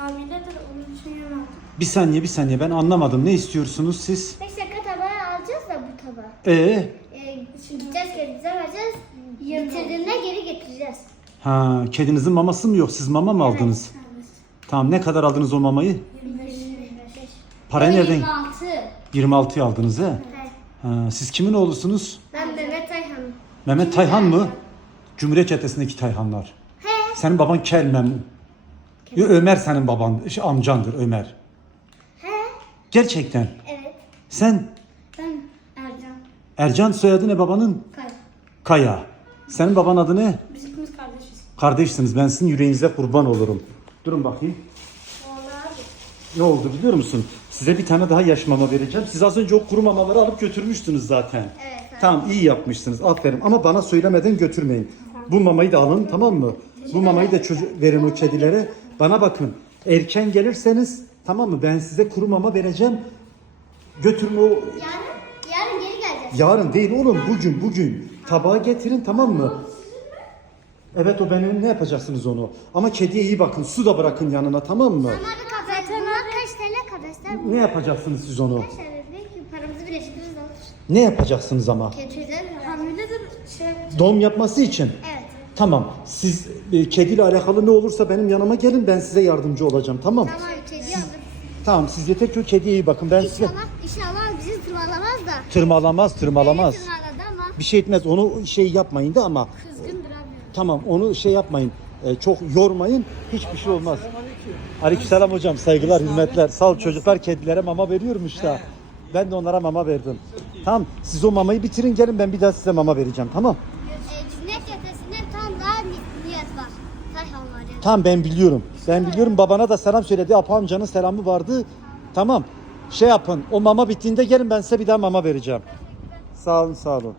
Hamiledir. Bir saniye bir saniye ben anlamadım. Ne istiyorsunuz siz? 5 dakika tabağı alacağız da bu tabağı. Ee, Ee, şimdi gideceğiz kedimize vereceğiz. Bitirdiğinde geri getireceğiz. ha kedinizin maması mı yok? Siz mama mı aldınız? Tamam ne kadar aldınız o mamayı? 25. Parayı nereden? 26. 26'ya aldınız he? Ha, siz kimin oğlusunuz? Ben Mehmet Ayhan. Mehmet Tayhan mı? Cumhuriyet Caddesi'ndeki Tayhanlar. He. Senin baban Kel Mem. Yo, Ömer senin baban, şey, amcandır Ömer. He. Gerçekten. Evet. Sen Ben Ercan. Ercan soyadı ne babanın? Kay. Kaya. Senin baban adı ne? Biz ikimiz kardeşiz. Kardeşsiniz. Ben sizin yüreğinize kurban olurum. Durun bakayım. Vallahi abi. Ne oldu biliyor musun? Size bir tane daha yaş mama vereceğim. Siz az önce o kuru mamaları alıp götürmüştünüz zaten. Evet. abi. Tamam iyi yapmışsınız. Aferin. Ama bana söylemeden götürmeyin. Bu mamayı da alın tamam mı? Bu mamayı da çocuk verin o kedilere. Bana bakın. Erken gelirseniz tamam mı? Ben size kuru mama vereceğim. Götürme o Yarın, yarın geri geleceğiz. Yarın değil oğlum bugün bugün. Tabağı getirin tamam mı? Evet o benim ne yapacaksınız onu? Ama kediye iyi bakın su da bırakın yanına tamam mı? Kaç, bunlar kaç TL arkadaşlar? Ne yapacaksınız siz onu? Paramızı birleştiririz. Ne yapacaksınız ama? Kötüden Hamiledir şey Doğum yapması için. Evet. Tamam siz e, kediyle alakalı ne olursa benim yanıma gelin ben size yardımcı olacağım tamam mı? Tamam kedi alır. Tamam siz yeter ki o kediye iyi bakın ben size İnşallah, inşallah bizi tırmalamaz da. tırmalamaz tırmalamaz. Beni tırmaladı ama Bir şey etmez onu şey yapmayın da ama kızgın duramıyor. Tamam onu şey yapmayın. e, çok yormayın. Hiçbir şey olmaz. Aleykümselam hocam. Saygılar, hürmetler. Sağ ol çocuklar kedilere mama veriyormuş da. Ben de onlara mama verdim. Tamam siz o mamayı bitirin gelin ben bir daha size mama vereceğim tamam. Yani. Tamam ben biliyorum. Ben biliyorum babana da selam söyledi. Apa amcanın selamı vardı. Tamam. Şey yapın o mama bittiğinde gelin ben size bir daha mama vereceğim. Sağ olun sağ olun.